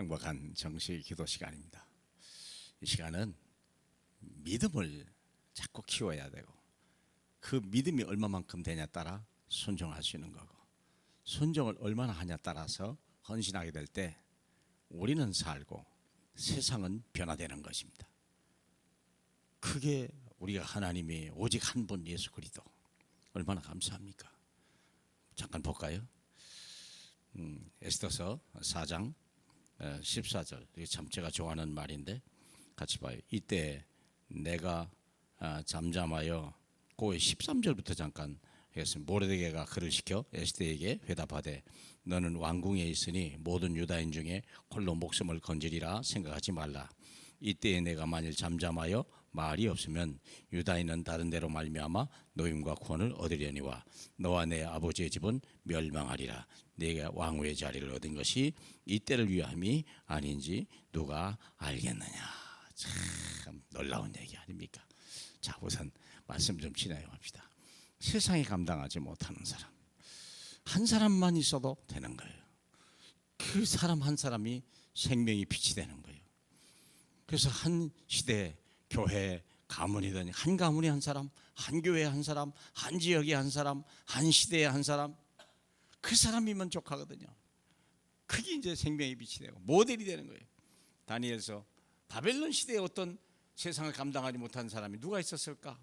행복한 정식 기도 시간입니다. 이 시간은 믿음을 자꾸 키워야 되고 그 믿음이 얼마만큼 되냐 따라 순종할 수 있는 거고 순종을 얼마나 하냐 따라서 헌신하게 될 때 우리는 살고 세상은 변화되는 것입니다. 그게 우리가 하나님이 오직 한 분 예수 그리스도 얼마나 감사합니까? 잠깐 볼까요? 에스더서 4장 14절 이게 참 제가 좋아하는 말인데 같이 봐요. 이때 내가 잠잠하여 그 13절부터 잠깐 하겠습니다. 모르드게가 그를 시켜 에스더에게 회답하되 너는 왕궁에 있으니 모든 유다인 중에 홀로 목숨을 건지리라 생각하지 말라. 이때에 내가 만일 잠잠하여 말이 없으면 유다인은 다른 데로 말미암아 노임과 구원을 얻으려니와 너와 내 아버지의 집은 멸망하리라. 네가 왕후의 자리를 얻은 것이 이때를 위함이 아닌지 누가 알겠느냐. 참 놀라운 얘기 아닙니까? 자, 우선 말씀 좀 진행합시다. 세상에 감당하지 못하는 사람 한 사람만 있어도 되는 거예요. 그 사람 한 사람이 생명이 빛이 되는 거예요. 그래서 한 시대 교회 가문이든 한 가문에 한 사람, 한 교회에 한 사람, 한 지역에 한 사람, 한 시대에 한 사람, 그 사람이 만족하거든요. 그게 이제 생명의 빛이 되고 모델이 되는 거예요. 다니엘서 바벨론 시대에 어떤 세상을 감당하지 못한 사람이 누가 있었을까?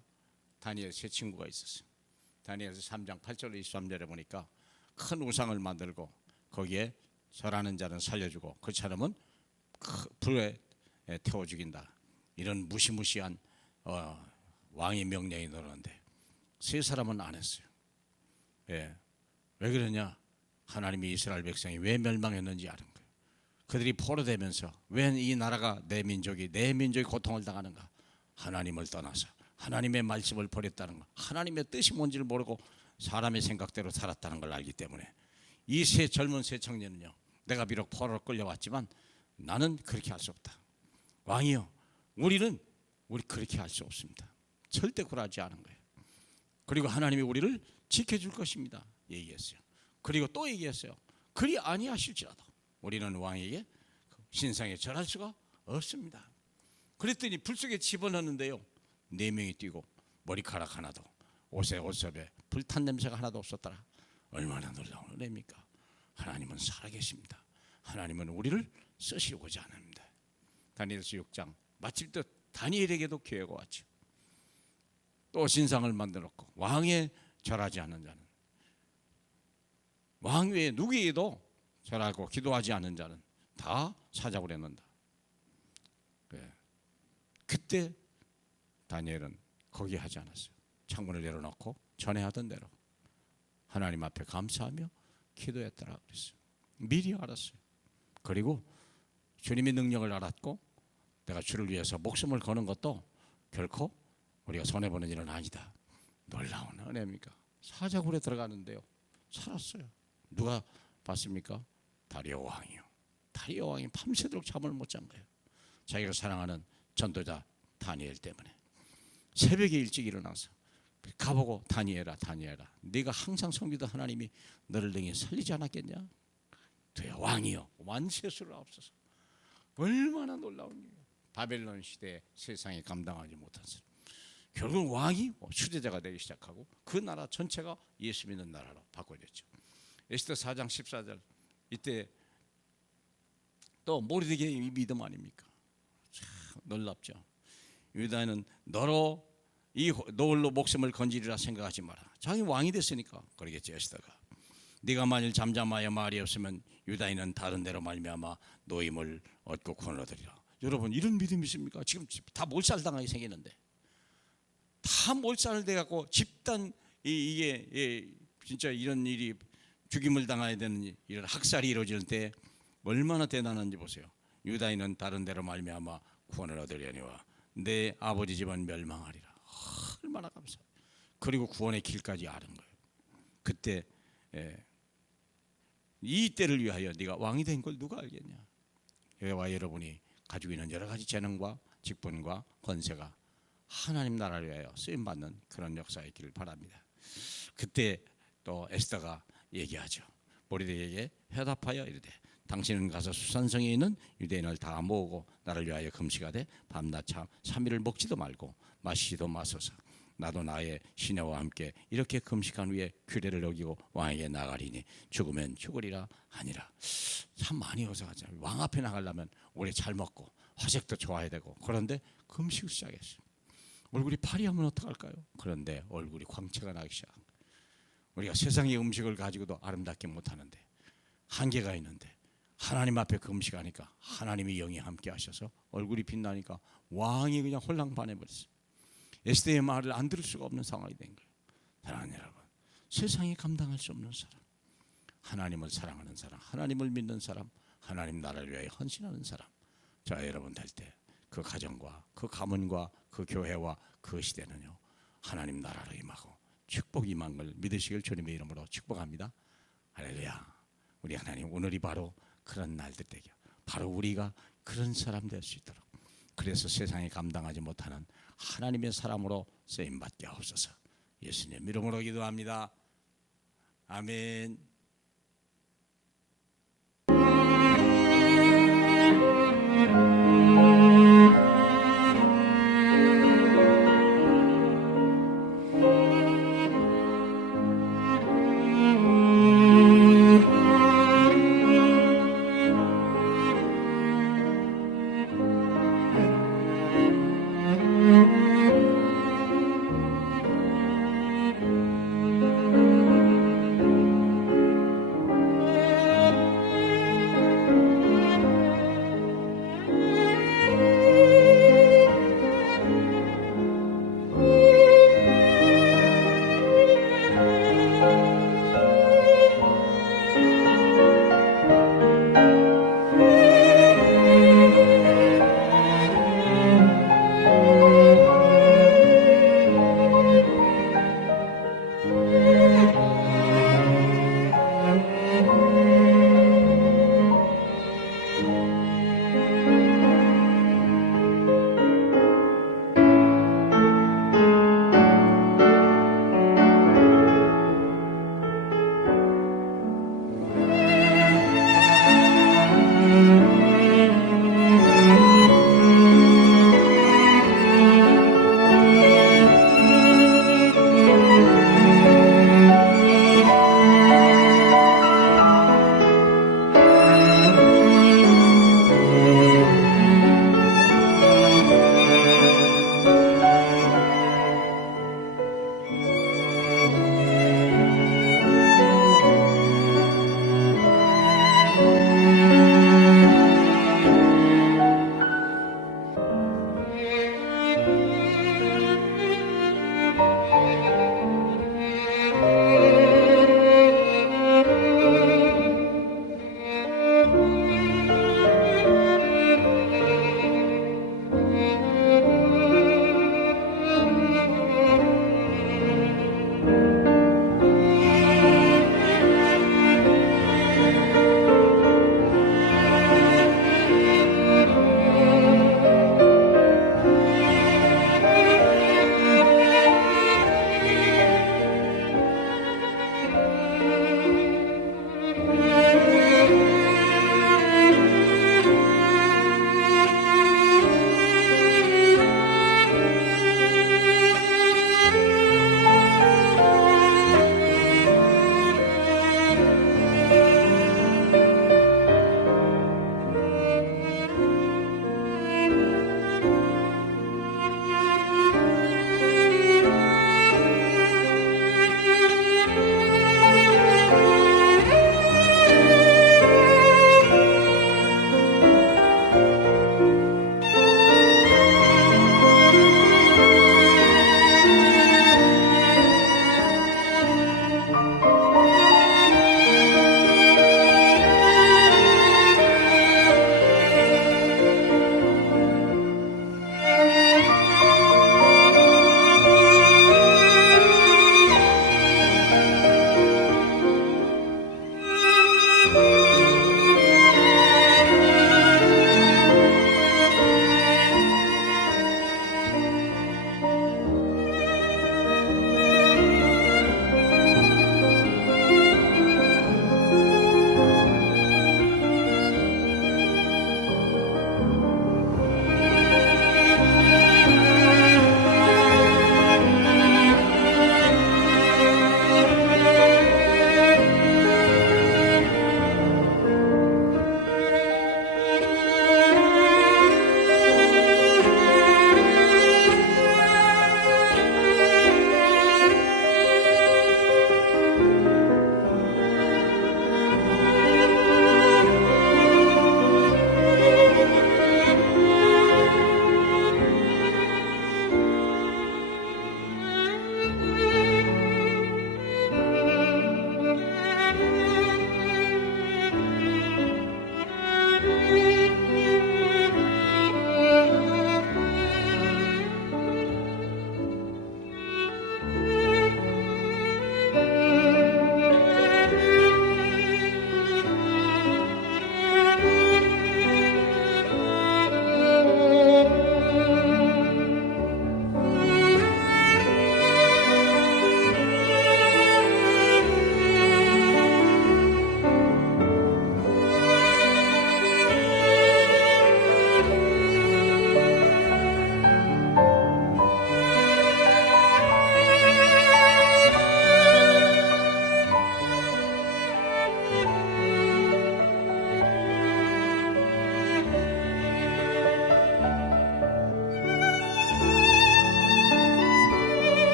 다니엘 세 친구가 있었어요. 다니엘서 3장 8절 23절에 보니까 큰 우상을 만들고 거기에 절하는 자는 살려주고 그 사람은 불에 태워 죽인다. 이런 무시무시한 왕의 명령이 나오는데 세 사람은 안 했어요. 왜 그러냐? 하나님이 이스라엘 백성이 왜 멸망했는지 아는 거예요. 그들이 포로되면서 왜 이 나라가 내 민족이 고통을 당하는가? 하나님을 떠나서 하나님의 말씀을 버렸다는 것, 하나님의 뜻이 뭔지를 모르고 사람의 생각대로 살았다는 걸 알기 때문에 이 젊은 새 청년은요, 내가 비록 포로로 끌려왔지만 나는 그렇게 할 수 없다. 왕이요, 우리 그렇게 할 수 없습니다. 절대 굴하지 않은 거예요. 그리고 하나님이 우리를 지켜줄 것입니다 얘기했어요. 그리고 또 얘기했어요. 그리 아니하실지라도 우리는 왕에게 신상에 절할 수가 없습니다. 그랬더니 불 속에 집어넣는데요, 4명이 뛰고 머리카락 하나도 옷에 불탄 냄새가 하나도 없었더라. 얼마나 놀라운 은혜입니까? 하나님은 살아계십니다. 하나님은 우리를 쓰시고자 합니다. 다니엘서 6장 마침 또 다니엘에게도 기회가 왔죠. 또 신상을 만들었고 왕에 절하지 않는 자는, 왕 외에 누구에도 절하고 기도하지 않는 자는 다 사자굴에 넣는다. 그때 다니엘은 거기 하지 않았어요. 창문을 열어놓고 전에 하던 대로 하나님 앞에 감사하며 기도했더라 그랬어요. 미리 알았어요. 그리고 주님의 능력을 알았고 내가 주를 위해서 목숨을 거는 것도 결코 우리가 손해보는 일은 아니다. 놀라운 은혜입니까? 사자굴에 들어가는데요, 살았어요. 누가 봤습니까? 다리오 왕이요. 다리오 왕이 밤새도록 잠을 못 잔 거예요. 자기가 사랑하는 전도자 다니엘 때문에 새벽에 일찍 일어나서 가보고 다니엘아 네가 항상 섬기던 하나님이 너를 능히 살리지 않았겠냐? 되어 왕이요 완세수를 앞서서 얼마나 놀라운 일이에요. 바벨론 시대에 세상에 감당하지 못한 사람, 결국 왕이 수제자가 되기 시작하고 그 나라 전체가 예수 믿는 나라로 바꿔졌죠. 에스더 4장 14절 이때 또 모르드게의 믿음 아닙니까? 참 놀랍죠. 유다인은 너로 목숨을 건지리라 생각하지 마라. 자기 왕이 됐으니까 그러겠지. 에스더가 네가 만일 잠잠하여 말이 없으면 유다인은 다른 데로 말미암아 노임을 얻고 구원을 얻으리라. 여러분 이런 믿음이 있습니까? 지금 다 몰살당하게 생기는데 다 몰살돼 갖고 집단 이게 진짜 이런 일이 죽임을 당해야 되는 이런 학살이 이루어질 때 얼마나 대단한지 보세요. 유다인은 다른 데로 말미암아 구원을 얻으려니와 내 아버지 집은 멸망하리라. 얼마나 감사해요. 그리고 구원의 길까지 아는 거예요. 그때 이 때를 위하여 네가 왕이 된 걸 누가 알겠냐? 여호와 여러분이 가지고 있는 여러 가지 재능과 직분과 권세가 하나님 나라를 위하여 쓰임받는 그런 역사가 있기를 바랍니다. 그때 또 에스더가 얘기하죠. 모르드게에게 회답하여 이르되 당신은 가서 수산성에 있는 유대인을 다 모으고 나를 위하여 금식하되 밤낮 3일을 먹지도 말고 마시지도 마소서. 나도 나의 시내와 함께 이렇게 금식한 후에 규례를 어기고 왕에게 나가리니 죽으면 죽으리라 하니라. 참 많이 어서하죠. 왕 앞에 나가려면 오래 잘 먹고 화색도 좋아야 되고, 그런데 금식을 시작했어요. 얼굴이 파리하면 어떡할까요? 그런데 얼굴이 광채가 나기 시작한 거예요. 우리가 세상의 음식을 가지고도 아름답게 못하는데, 한계가 있는데, 하나님 앞에 금식하니까 하나님이 영이 함께 하셔서 얼굴이 빛나니까 왕이 그냥 홀랑반해버렸어요. 에스더의 말을 안 들을 수가 없는 상황이 된 거예요. 사랑하는 여러분, 세상이 감당할 수 없는 사람, 하나님을 사랑하는 사람, 하나님을 믿는 사람, 하나님 나라를 위하여 헌신하는 사람, 자 여러분 될 때 그 가정과 그 가문과 그 교회와 그 시대는요 하나님 나라로 임하고 축복이 임한 걸 믿으시길 주님의 이름으로 축복합니다. 할렐루야. 우리 하나님, 오늘이 바로 그런 날들 되게, 바로 우리가 그런 사람 될 수 있도록, 그래서 세상이 감당하지 못하는 하나님의 사람으로 쓰임받게 하옵소서. 예수님 이름으로 기도합니다. 아멘.